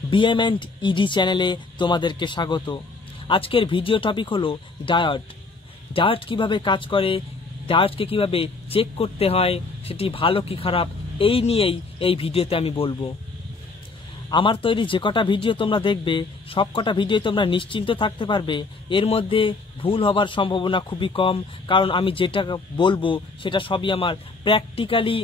BM&ED চ্যানেলে তোমাদেরকে স্বাগত। আজকের ভিডিও টপিক হলো ডায়োড। ডায়োড কিভাবে কাজ করে, ডায়োডকে কিভাবে চেক করতে হয়, সেটি ভালো কি খারাপ, এই নিয়েই এই ভিডিওতে আমি বলবো। আমার তৈরি যে কটা ভিডিও তোমরা দেখবে, সব কটা ভিডিও তোমরা নিশ্চিন্ত থাকতে পারবে এর মধ্যে ভুল হবার সম্ভাবনা খুবই কম, কারণ আমি যেটা বলবো সেটা সবই আমার প্র্যাকটিক্যালি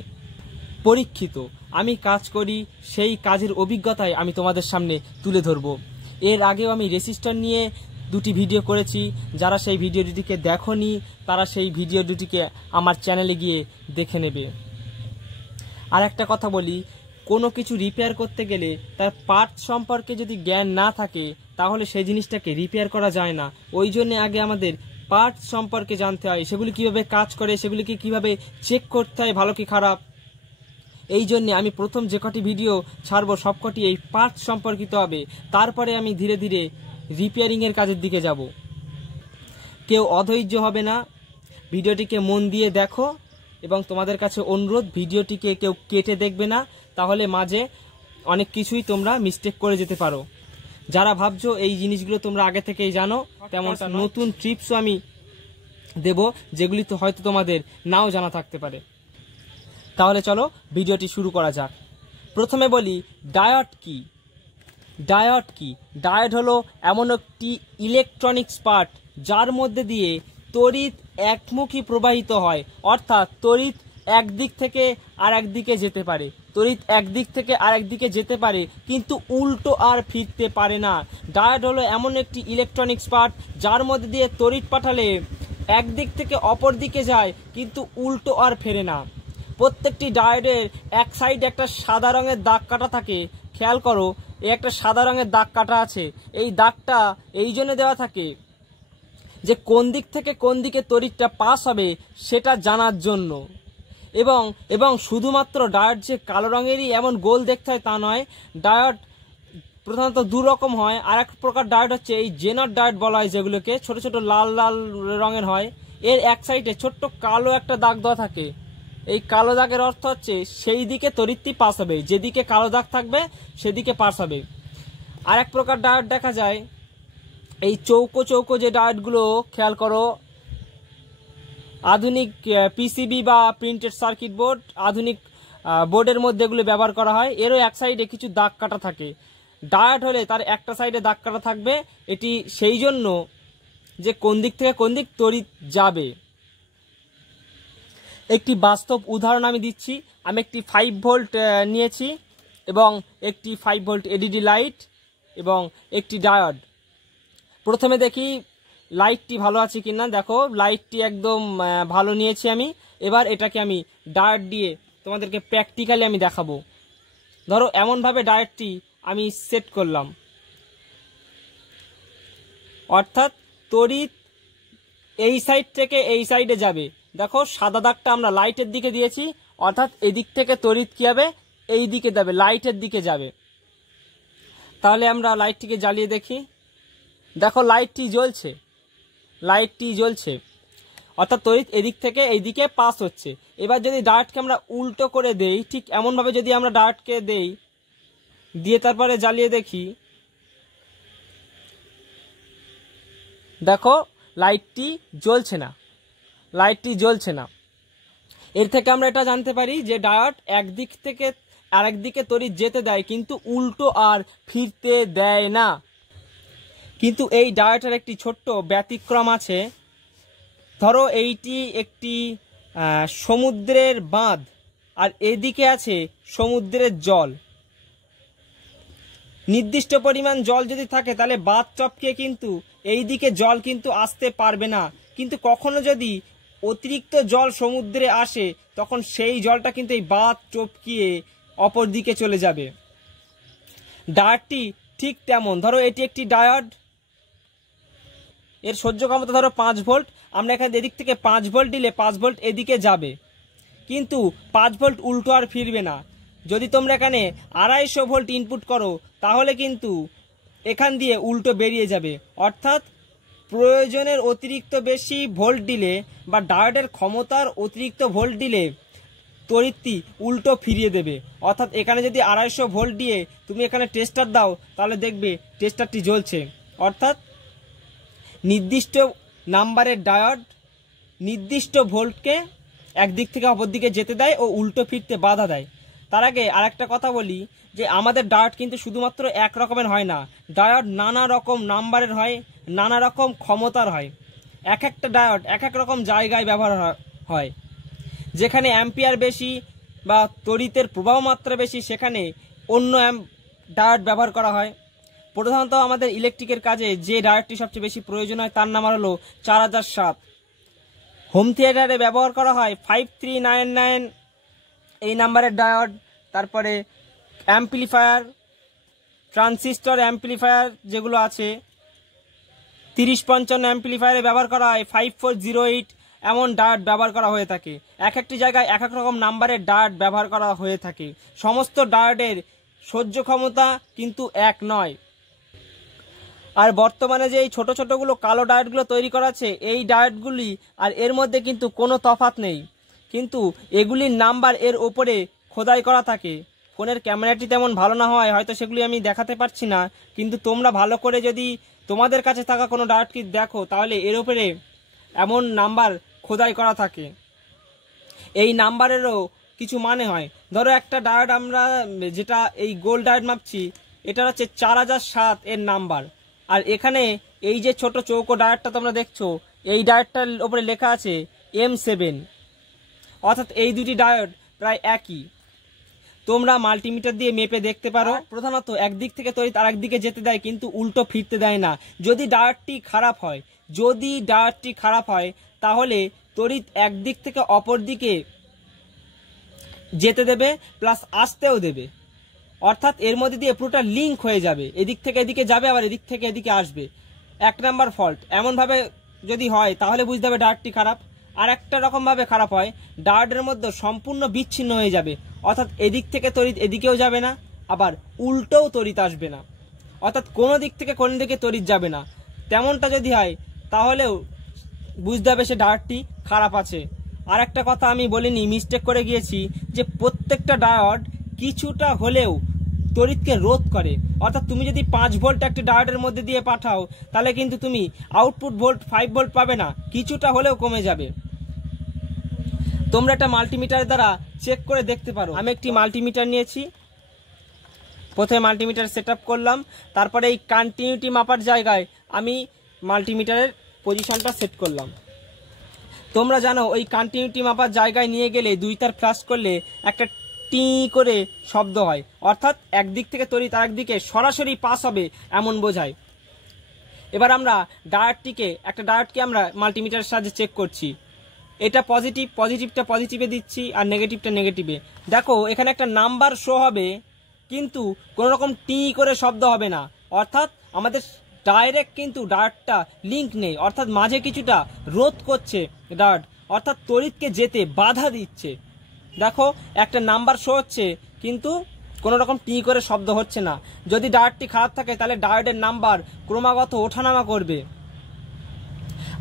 পরীক্ষিত। আমি কাজ করি, সেই কাজের অভিজ্ঞতায় আমি তোমাদের সামনে তুলে ধরবো। এর আগেও আমি রেজিস্টার নিয়ে দুটি ভিডিও করেছি। যারা সেই ভিডিও দুটিকে দেখোনি তারা সেই ভিডিও দুটিকে আমার চ্যানেলে গিয়ে দেখে নেবে। আর একটা কথা বলি, কোনো কিছু রিপেয়ার করতে গেলে তার পার্ট সম্পর্কে যদি জ্ঞান না থাকে তাহলে সেই জিনিসটাকে রিপেয়ার করা যায় না। ওই জন্য আগে আমাদের পার্ট সম্পর্কে জানতে হয়, সেগুলি কিভাবে কাজ করে, সেগুলিকে কিভাবে চেক করতে হয় ভালো কি খারাপ। এই জন্যে আমি প্রথম যে কটি ভিডিও ছাড়বো সবকটি এই পার্ট সম্পর্কিত হবে। তারপরে আমি ধীরে ধীরে রিপেয়ারিংয়ের কাজের দিকে যাব। কেউ অধৈর্য হবে না, ভিডিওটিকে মন দিয়ে দেখো এবং তোমাদের কাছে অনুরোধ, ভিডিওটিকে কেউ কেটে দেখবে না, তাহলে মাঝে অনেক কিছুই তোমরা মিস্টেক করে যেতে পারো। যারা ভাবছো এই জিনিসগুলো তোমরা আগে থেকেই জানো, তেমন নতুন টিপসও আমি দেব যেগুলি তো হয়তো তোমাদের নাও জানা থাকতে পারে। তাহলে চলো ভিডিওটি শুরু করা যাক। প্রথমে বলি ডায়োড কি। ডায়োড কি? ডায়োড হলো এমন একটি ইলেকট্রনিক্স পার্ট যার মধ্যে দিয়ে তড়িৎ একমুখী প্রবাহিত হয়, অর্থাৎ তড়িৎ একদিক থেকে আর একদিকে যেতে পারে। তড়িৎ একদিক থেকে আর একদিকে যেতে পারে কিন্তু উল্টো আর ফিরতে পারে না। ডায়োড হলো এমন একটি ইলেকট্রনিক্স পার্ট যার মধ্যে দিয়ে তড়িৎ পাঠালে একদিক থেকে অপর দিকে যায় কিন্তু উল্টো আর ফেরে না। প্রত্যেকটি ডায়োডের এক সাইড একটা সাদা রঙের দাগ কাটা থাকে। খেয়াল করো, এই একটা সাদা রঙের দাগ কাটা আছে। এই দাগটা এই জন্য দেওয়া থাকে যে কোন দিক থেকে কোন দিকে তড়িৎটা পাস হবে সেটা জানার জন্য। এবং শুধুমাত্র ডায়োড যে কালো রঙেরই এমন গোল দেখতে হয় তা নয়। ডায়োড প্রধানত দু রকম হয়। আর এক প্রকার ডায়োড হচ্ছে এই জেনার ডায়োড বলা হয়, যেগুলোকে ছোট ছোট লাল লাল রঙের হয়। এর এক সাইডে ছোট্ট কালো একটা দাগ দেওয়া থাকে। এই কালো দাগের অর্থ হচ্ছে সেই দিকে তড়িৎটি পাস হবে, যেদিকে কালো দাগ থাকবে সেদিকে পাস হবে। আর এক প্রকার ডায়োড দেখা যায় এই চৌকো চৌকো যে ডায়োডগুলো, খেয়াল করো, আধুনিক পিসিবি বা প্রিন্টেড সার্কিট বোর্ড, আধুনিক বোর্ডের মধ্যে এগুলো ব্যবহার করা হয়। এরও এক সাইডে কিছু দাগ কাটা থাকে। ডায়োড হলে তার একটা সাইডে দাগ কাটা থাকবে, এটি সেই জন্য যে কোন দিক থেকে কোন দিক তড়িৎ যাবে। একটি বাস্তব উদাহরণ আমি দিচ্ছি। আমি একটি 5 ভোল্ট নিয়েছি এবং একটি 5 ভোল্ট এলইডি লাইট এবং একটি ডায়োড। প্রথমে দেখি লাইটটি ভালো আছে কিনা। দেখো, লাইটটি একদম ভালো নিয়েছি আমি। এবার এটাকে আমি ডায়োড দিয়ে তোমাদেরকে প্র্যাকটিক্যালি আমি দেখাবো। ধরো এমনভাবে ডায়োডটি আমি সেট করলাম, অর্থাৎ তড়িৎ এই সাইড থেকে এই সাইডে যাবে। দেখো সাদা দাগটা আমরা লাইটের দিকে দিয়েছি, অর্থাৎ এদিক থেকে তড়িৎ কি হবে, এই দিকে যাবে, লাইটের দিকে যাবে। তাহলে আমরা লাইটটিকে জ্বালিয়ে দেখি। দেখো লাইটটি জ্বলছে, লাইটটি জ্বলছে, অর্থাৎ তড়িৎ এদিক থেকে এই দিকে পাস হচ্ছে। এবার যদি ডায়োডকে আমরা উল্টো করে দেই, ঠিক এমনভাবে যদি আমরা ডায়োডকে দেই, দিয়ে তারপরে জ্বালিয়ে দেখি, দেখো লাইটটি জ্বলছে না, লাইটটি জ্বলছে না। এর থেকে আমরা এটা জানতে পারি যে ডায়োড একদিক থেকে আরেকদিকে তড়িৎ যেতে দেয় কিন্তু উল্টো আর ফিরতে দেয় না। কিন্তু এই ডায়োডের একটি ছোট্ট ব্যতিক্রম আছে। ধরো এইটি একটি সমুদ্রের বাঁধ আর এদিকে আছে সমুদ্রের জল। নির্দিষ্ট পরিমাণ জল যদি থাকে তাহলে বাঁধ টপকে কিন্তু এই দিকে জল কিন্তু আসতে পারবে না। কিন্তু কখনো যদি অতিরিক্ত জল সমুদ্রে আসে তখন সেই জলটা কিন্তু এই বাঁধ টপকিয়ে অপর দিকে চলে যাবে। ডায়োডটি ঠিক তেমন। ধরো এটি একটি ডায়োড, এর সহ্য ক্ষমতা ধরো 5 ভোল্ট। আমরা এখানে এদিক থেকে 5 ভোল্ট দিলে 5 ভোল্ট এদিকে যাবে, কিন্তু 5 ভোল্ট উল্টো আর ফিরবে না। যদি তোমরা এখানে 250 ভোল্ট ইনপুট করো তাহলে কিন্তু এখান দিয়ে উল্টো বেরিয়ে যাবে। অর্থাৎ প্রয়োজনের অতিরিক্ত বেশি ভোল্ট দিলে বা ডায়োডের ক্ষমতার অতিরিক্ত ভোল্ট দিলে তড়িৎটি উল্টো ফিরিয়ে দেবে। অর্থাৎ এখানে যদি 250 ভোল্ট দিয়ে তুমি এখানে টেস্টার দাও তাহলে দেখবে টেস্টারটি জ্বলছে। অর্থাৎ নির্দিষ্ট নাম্বারের ডায়োড নির্দিষ্ট ভোল্টকে একদিক থেকে অপর দিকে যেতে দেয় ও উল্টো ফিরতে বাধা দেয়। তার আগে আরেকটা কথা বলি যে আমাদের ডায়োড কিন্তু শুধুমাত্র এক রকমের হয় না, ডায়োড নানা রকম নাম্বারের হয়, নানা রকম ক্ষমতার হয়। এক একটা ডায়োড এক এক রকম জায়গায় ব্যবহার হয়। যেখানে অ্যাম্পিয়ার বেশি বা তড়িতের প্রবাহ মাত্রা বেশি সেখানে অন্য ডায়োড ব্যবহার করা হয়। প্রধানত আমাদের ইলেকট্রিকের কাজে যে ডায়োডটি সবচেয়ে বেশি প্রয়োজন হয় তার নাম হলো 4007। হোম থিয়েটারে ব্যবহার করা হয় 5399 এই নাম্বারের ডায়োড। তারপরে অ্যাম্পলিফায়ার, ট্রানজিস্টর অ্যাম্পলিফায়ার যেগুলো আছে 3055 অ্যাম্পলিফায়ারে ব্যবহার করা হয় 5408 এমন ডায়োড ব্যবহার করা হয়ে থাকে। এক একটি জায়গায় এক এক রকম নাম্বারের ডায়োড ব্যবহার করা হয়ে থাকে। সমস্ত ডায়োডের সহ্য ক্ষমতা কিন্তু এক নয়। আর বর্তমানে যে এই ছোট ছোটগুলো কালো ডায়োডগুলো তৈরি করা আছে এই ডায়োডগুলি আর এর মধ্যে কিন্তু কোনো তফাৎ নেই, কিন্তু এগুলির নাম্বার এর ওপরে খোদাই করা থাকে। ফোনের ক্যামেরাটি তেমন ভালো না হয় হয়তো সেগুলি আমি দেখাতে পারছি না, কিন্তু তোমরা ভালো করে যদি তোমাদের কাছে থাকা কোনো ডায়োডটি দেখো তাহলে এর উপরে এমন নাম্বার খোদাই করা থাকে। এই নাম্বারেরও কিছু মানে হয়। ধরো একটা ডায়োড আমরা যেটা এই গোল ডায়োড মাপছি এটা হচ্ছে 4007 এর নাম্বার, আর এখানে এই যে ছোট চৌকো ডায়োডটা তোমরা দেখছো এই ডায়োডটার উপরে লেখা আছে M7। অর্থাৎ এই দুটি ডায়োড প্রায় একই। তোমরা মাল্টিমিটার দিয়ে মেপে দেখতে পারো। প্রধানত একদিক থেকে তড়িৎ আরেক দিকে যেতে দেয় কিন্তু উল্টো ফিরতে দেয় না। যদি ডায়োডটি খারাপ হয় তাহলে তড়িৎ একদিক থেকে অপর দিকে যেতে দেবে প্লাস আসতেও দেবে। অর্থাৎ এর মধ্যে দিয়ে পুরোটা লিঙ্ক হয়ে যাবে, এদিক থেকে এদিকে যাবে আবার এদিক থেকে এদিকে আসবে। 1 নাম্বার ফল্ট এমনভাবে যদি হয় তাহলে বুঝতে হবে ডায়োডটি খারাপ। আর একটা রকমভাবে খারাপ হয়, ডায়োডের মধ্যে সম্পূর্ণ বিচ্ছিন্ন হয়ে যাবে। অর্থাৎ এদিক থেকে তড়িৎ এদিকেও যাবে না, আবার উল্টোও তড়িৎ আসবে না। অর্থাৎ কোনো দিক থেকে কোনো দিকে তড়িৎ যাবে না। তেমনটা যদি হয় তাহলেও বুঝতে হবে সে ডায়োডটি খারাপ আছে। আর একটা কথা আমি বলিনি, মিস্টেক করে গিয়েছি যে প্রত্যেকটা ডায়োড কিছুটা হলেও তড়িৎকে রোধ করে। অর্থাৎ তুমি যদি 5 ভোল্ট একটা ডায়োডের মধ্যে দিয়ে পাঠাও তাহলে কিন্তু তুমি আউটপুট ভোল্ট 5 ভোল্ট পাবে না, কিছুটা হলেও কমে যাবে। তোমরা একটা মাল্টিমিটারের দ্বারা চেক করে দেখতে পারো। আমি একটি মাল্টিমিটার নিয়েছি, প্রথমে মাল্টিমিটার সেট আপ করলাম, তারপরে এই কন্টিনিউটি মাপার জায়গায় আমি মাল্টিমিটারের পজিশনটা সেট করলাম। তোমরা জানো ওই কন্টিনিউটি মাপার জায়গায় নিয়ে গেলে 2 তার ফ্লাশ করলে একটা টি করে শব্দ হয়। অর্থাৎ একদিক থেকে তড়িৎ আরেক দিকে সরাসরি পাস হবে এমন বোঝায়। এবার আমরা একটা ডায়োডকে আমরা মাল্টিমিটারের সাহায্যে চেক করছি। এটা পজিটিভটা পজিটিভে দিচ্ছি আর নেগেটিভটা নেগেটিভে। দেখো এখানে একটা নাম্বার শো হবে কিন্তু কোনো রকম টি করে শব্দ হবে না। অর্থাৎ আমাদের ডাইরেক্ট কিন্তু ডায়োডটা লিঙ্ক নেই, অর্থাৎ মাঝে কিছুটা রোধ করছে ডায়োড, অর্থাৎ তড়িৎকে যেতে বাধা দিচ্ছে। দেখো একটা নাম্বার শো হচ্ছে কিন্তু কোনো রকম টি করে শব্দ হচ্ছে না। যদি ডায়োডটি খারাপ থাকে তাহলে ডায়োডের নাম্বার ক্রমাগত ওঠানামা করবে,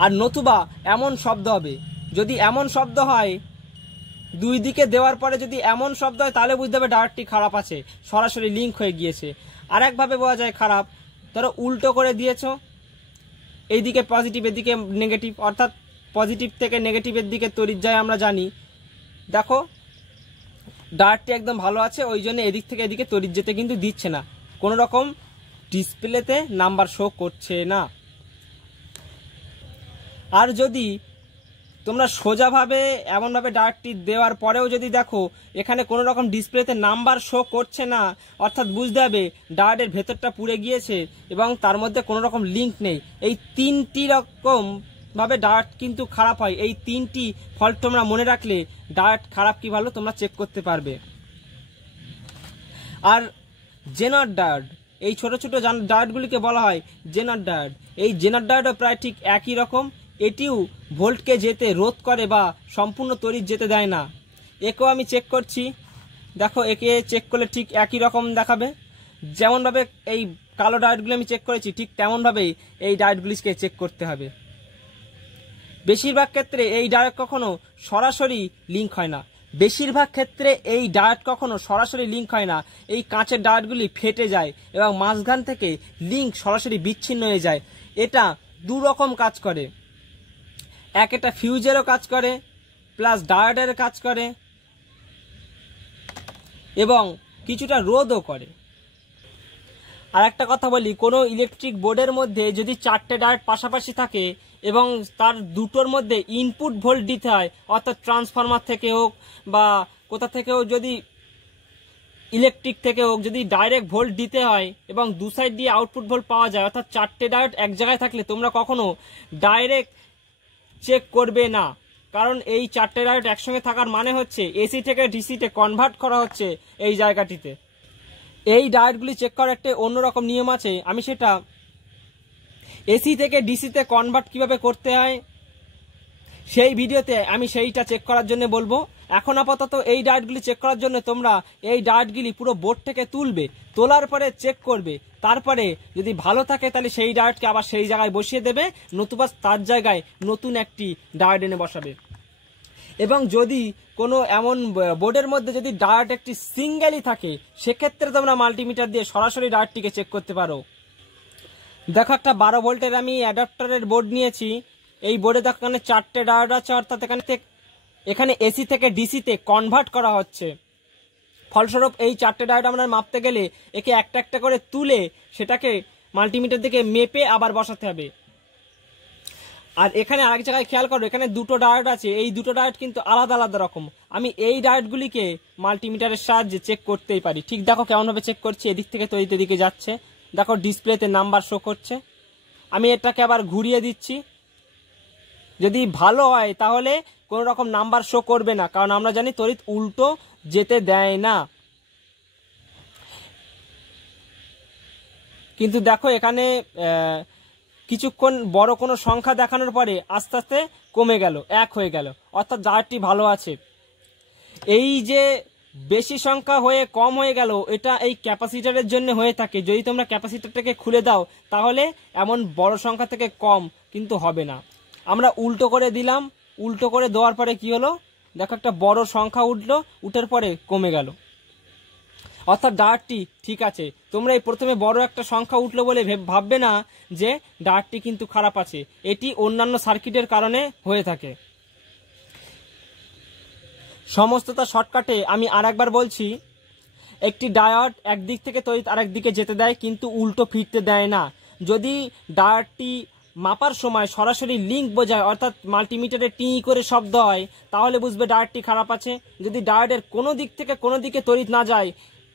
আর নতুবা এমন শব্দ হবে। যদি এমন শব্দ হয়, 2 দিকে দেওয়ার পরে যদি এমন শব্দ হয় তাহলে বুঝতে হবে ডায়োডটি খারাপ আছে, সরাসরি লিঙ্ক হয়ে গিয়েছে। আর একভাবে বলা যায় খারাপ, ধরো উল্টো করে দিয়েছো, এইদিকে পজিটিভ এদিকে নেগেটিভ, অর্থাৎ পজিটিভ থেকে নেগেটিভের দিকে তড়িৎ যায় আমরা জানি। দেখো ডায়োডটি একদম ভালো আছে, ওই জন্য এদিক থেকে এদিকে তড়িৎ যেতে কিন্তু দিচ্ছে না, কোনো রকম ডিসপ্লেতে নাম্বার শো করছে না। আর যদি তোমরা সোজাভাবে এমনভাবে ডায়োডটি দেওয়ার পরেও যদি দেখো এখানে কোনো রকম ডিসপ্লেতে নাম্বার শো করছে না, অর্থাৎ বুঝতে হবে ডায়োডের ভেতরটা পুড়ে গিয়েছে এবং তার মধ্যে কোনো রকম লিঙ্ক নেই। এই 3টি রকম ভাবে ডায়োড কিন্তু খারাপ হয়। এই 3টি ফল্ট তোমরা মনে রাখলে ডায়োড খারাপ কি ভালো তোমরা চেক করতে পারবে। আর জেনার ডায়োড, এই ছোট ছোট ডায়োডগুলিকে বলা হয় জেনার ডায়োড। এই জেনার ডায়োডও প্রায় ঠিক একই রকম, এটিও ভোল্টকে যেতে রোধ করে বা সম্পূর্ণ তড়িৎ যেতে দেয় না। একেও আমি চেক করছি, দেখো একে চেক করলে ঠিক একই রকম দেখাবে। যেমনভাবে এই কালো ডায়োডগুলি আমি চেক করেছি ঠিক তেমনভাবেই এই ডায়োডগুলিকে চেক করতে হবে। বেশিরভাগ ক্ষেত্রে এই ডায়োড কখনো সরাসরি লিঙ্ক হয় না, বেশিরভাগ ক্ষেত্রে এই ডায়োড কখনো সরাসরি লিঙ্ক হয় না, এই কাঁচের ডায়োডগুলি ফেটে যায় এবং মাঝখান থেকে লিঙ্ক সরাসরি বিচ্ছিন্ন হয়ে যায়। এটা দু রকম কাজ করে, এটা ফিউজেরও কাজ করে প্লাস ডায়োডের কাজ করে এবং কিছুটা রোধও করে। আর একটা কথা বলি, কোনো ইলেকট্রিক বোর্ডের মধ্যে যদি 4টে ডায়োড পাশাপাশি থাকে এবং তার দুটোর মধ্যে ইনপুট ভোল্ট দিতে হয়, অর্থাৎ ট্রান্সফরমার থেকে হোক বা কোথা থেকে হোক, যদি ইলেকট্রিক থেকে হোক, যদি ডাইরেক্ট ভোল্ট দিতে হয় এবং দু সাইড দিয়ে আউটপুট ভোল্ট পাওয়া যায়, অর্থাৎ 4টে ডায়োড এক জায়গায় থাকলে তোমরা কখনো ডাইরেক্ট চেক করবে না, কারণ এই 4টে ডায়োড একসঙ্গে থাকার মানে হচ্ছে এসি থেকে ডিসিতে কনভার্ট করা হচ্ছে এই জায়গাটিতে। এই ডায়োডগুলি চেক করার একটা অন্যরকম নিয়ম আছে, আমি সেটা এসি থেকে ডিসিতে কনভার্ট কিভাবে করতে হয় সেই ভিডিওতে আমি সেইটা চেক করার জন্য বলবো। এখন আপাতত এই ডায়োডগুলি চেক করার জন্য তোমরা এই ডায়োডগুলি পুরো বোর্ড থেকে তুলবে, তোলার পরে চেক করবে, তারপরে যদি ভালো থাকে তাহলে সেই ডায়োডকে আবার সেই জায়গায় বসিয়ে দেবে, নতুবা তার জায়গায় নতুন একটি ডায়োড এনে বসাবে। এবং যদি কোনো এমন বোর্ডের মধ্যে যদি ডায়োড একটি সিঙ্গেলই থাকে, সেক্ষেত্রে তোমরা মাল্টিমিটার দিয়ে সরাসরি ডায়োডটিকে চেক করতে পারো। দেখো, একটা 12 ভোল্টের আমি অ্যাডাপ্টারের বোর্ড নিয়েছি। এই বোর্ডে দেখো এখানে 4টে ডায়োড আছে, অর্থাৎ এখানে এসি থেকে ডিসিতে কনভার্ট করা হচ্ছে। ফলস্বরূপ এই 4টে ডায়োড আমরা মাপতে গেলে একে একটা একটা করে তুলে সেটাকে মাল্টিমিটার থেকে মেপে আবার বসাতে হবে। আর এখানে আরেক জায়গায় খেয়াল করো, এখানে দুটো ডায়োড আছে, এই দুটো ডায়োড কিন্তু আলাদা আলাদা রকম। আমি এই ডায়োডগুলিকে মাল্টিমিটারের সাহায্যে চেক করতেই পারি। ঠিক দেখো কেমনভাবে চেক করছি, এদিক থেকে তড়িৎ এদিকে যাচ্ছে, দেখো ডিসপ্লেতে নাম্বার শো করছে। আমি এটাকে আবার ঘুরিয়ে দিচ্ছি, যদি ভালো হয় তাহলে কোনো রকম নাম্বার শো করবে না, কারণ আমরা জানি তড়িৎ উল্টো যেতে দেয় না। কিন্তু দেখো এখানে কিছুক্ষণ বড় কোনো সংখ্যা দেখানোর পরে আস্তে আস্তে কমে গেল, 1 হয়ে গেল, অর্থাৎ ডায়োডটি ভালো আছে। এই যে বেশি সংখ্যা হয়ে কম হয়ে গেল, এটা এই ক্যাপাসিটরের জন্য হয়ে থাকে। যদি তোমরা ক্যাপাসিটরটাকে খুলে দাও তাহলে এমন বড় সংখ্যা থেকে কম কিন্তু হবে না। আমরা উল্টো করে দিলাম, উল্টো করে দেওয়ার পরে কি হলো, দেখো একটা বড় সংখ্যা উঠলো, উঠার পরে কমে গেল, অর্থাৎ ডায়োডটি ঠিক আছে। তোমরা এই প্রথমে বড় একটা সংখ্যা উঠলো বলে ভাববে না যে ডায়োডটি কিন্তু খারাপ আছে, এটি অন্যান্য সার্কিটের কারণে হয়ে থাকে। সমস্তটা শর্টকাটে আমি আরেকবার বলছি, একটি ডায়োড একদিক থেকে তড়িৎ আরেক দিকে যেতে দেয় কিন্তু উল্টো ফিরতে দেয় না। যদি ডায়োডটি মাপার সময় সরাসরি লিঙ্ক বোঝায়, অর্থাৎ মাল্টিমিটারে টি করে শব্দ হয়, তাহলে বুঝবে ডায়োডটি খারাপ আছে। যদি ডায়োডের কোনো দিক থেকে কোনো দিকে তড়িৎ না যায়,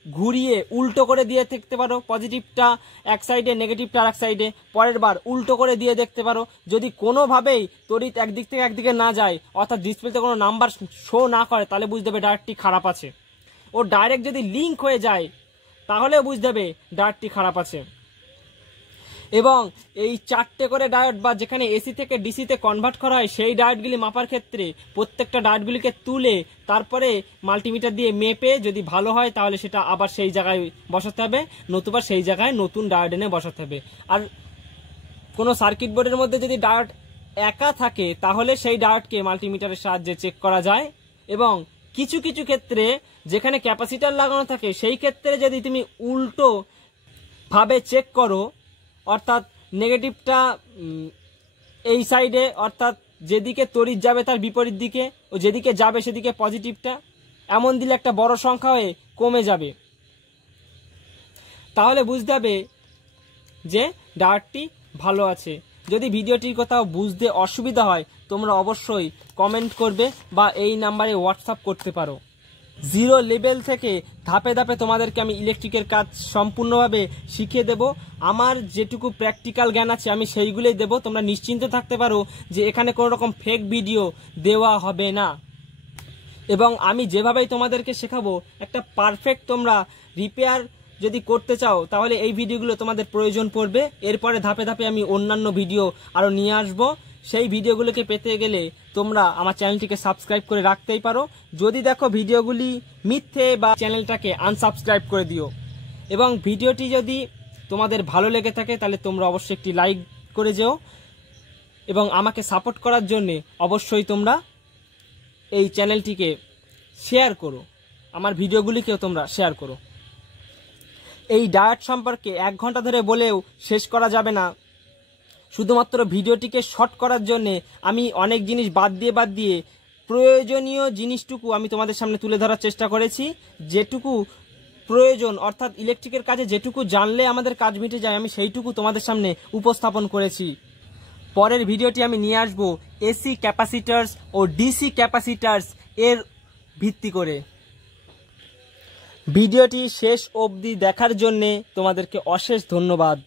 ঘুরিয়ে উল্টো করে দিয়ে দেখতে পারো, পজিটিভটা এক সাইডে নেগেটিভটা আর এক সাইডে, পরের বার উল্টো করে দিয়ে দেখতে পারো। যদি কোনোভাবেই তড়িৎ একদিক থেকে একদিকে না যায়, অর্থাৎ ডিসপ্লেতে কোনো নাম্বার শো না করে, তাহলে বুঝতে হবে ডায়োডটি খারাপ আছে। ও ডাইরেক্ট যদি লিঙ্ক হয়ে যায় তাহলেও বুঝতে হবে ডায়োডটি খারাপ আছে। এবং এই 4টে করে ডায়োড বা যেখানে এসি থেকে ডিসিতে কনভার্ট করা হয়, সেই ডায়োডগুলি মাপার ক্ষেত্রে প্রত্যেকটা ডায়োডগুলিকে তুলে তারপরে মাল্টিমিটার দিয়ে মেপে যদি ভালো হয় তাহলে সেটা আবার সেই জায়গায় বসাতে হবে, নতুবা সেই জায়গায় নতুন ডায়োড এনে বসাতে হবে। আর কোনো সার্কিট বোর্ডের মধ্যে যদি ডায়োড একা থাকে তাহলে সেই ডায়োডকে মাল্টিমিটারের সাহায্যে চেক করা যায়। এবং কিছু কিছু ক্ষেত্রে যেখানে ক্যাপাসিটার লাগানো থাকে, সেই ক্ষেত্রে যদি তুমি উল্টো ভাবে চেক করো, অর্থাৎ নেগেটিভটা এই সাইডে, অর্থাৎ যেদিকে তড়িৎ যাবে তার বিপরীত দিকে, ও যেদিকে যাবে সেদিকে পজিটিভটা, এমন দিলে একটা বড় সংখ্যা হয়ে কমে যাবে, তাহলে বুঝতে হবে যে ডায়োডটি ভালো আছে। যদি ভিডিওটির কোথাও বুঝতে অসুবিধা হয় তোমরা অবশ্যই কমেন্ট করবে বা এই নাম্বারে হোয়াটসঅ্যাপ করতে পারো। জিরো লেভেল থেকে ধাপে ধাপে তোমাদেরকে আমি ইলেকট্রিকের কাজ সম্পূর্ণভাবে শিখিয়ে দেব। আমার যেটুকু প্র্যাকটিক্যাল জ্ঞান আছে আমি সেইগুলোই দেব। তোমরা নিশ্চিন্ত থাকতে পারো যে এখানে কোনো রকম ফেক ভিডিও দেওয়া হবে না। এবং আমি যেভাবেই তোমাদেরকে শেখাবো একটা পারফেক্ট তোমরা রিপেয়ার যদি করতে চাও তাহলে এই ভিডিওগুলো তোমাদের প্রয়োজন পড়বে। এরপরে ধাপে ধাপে আমি অন্যান্য ভিডিও আরও নিয়ে আসবো। সেই ভিডিওগুলোকে পেতে গেলে তোমরা আমার চ্যানেলটিকে সাবস্ক্রাইব করে রাখতেই পারো। যদি দেখো ভিডিওগুলি মিথ্যে বা চ্যানেলটাকে আনসাবস্ক্রাইব করে দিও। এবং ভিডিওটি যদি তোমাদের ভালো লেগে থাকে তাহলে তোমরা অবশ্যই একটি লাইক করে যেও। এবং আমাকে সাপোর্ট করার জন্যে অবশ্যই তোমরা এই চ্যানেলটিকে শেয়ার করো, আমার ভিডিওগুলিকেও তোমরা শেয়ার করো। এই ডায়েট সম্পর্কে 1 ঘন্টা ধরে বলেও শেষ করা যাবে না। শুধুমাত্র ভিডিওটিকে শর্ট করার জন্যে আমি অনেক জিনিস বাদ দিয়ে প্রয়োজনীয় জিনিসটুকু আমি তোমাদের সামনে তুলে ধরার চেষ্টা করেছি। যেটুকু প্রয়োজন, অর্থাৎ ইলেকট্রিকের কাজে যেটুকু জানলে আমাদের কাজ মিটে যায়, আমি সেইটুকু তোমাদের সামনে উপস্থাপন করেছি। পরের ভিডিওটি আমি নিয়ে আসবো এসি ক্যাপাসিটার্স ও ডিসি ক্যাপাসিটার্স এর ভিত্তি করে। ভিডিওটি শেষ অবধি দেখার জন্যে তোমাদেরকে অশেষ ধন্যবাদ।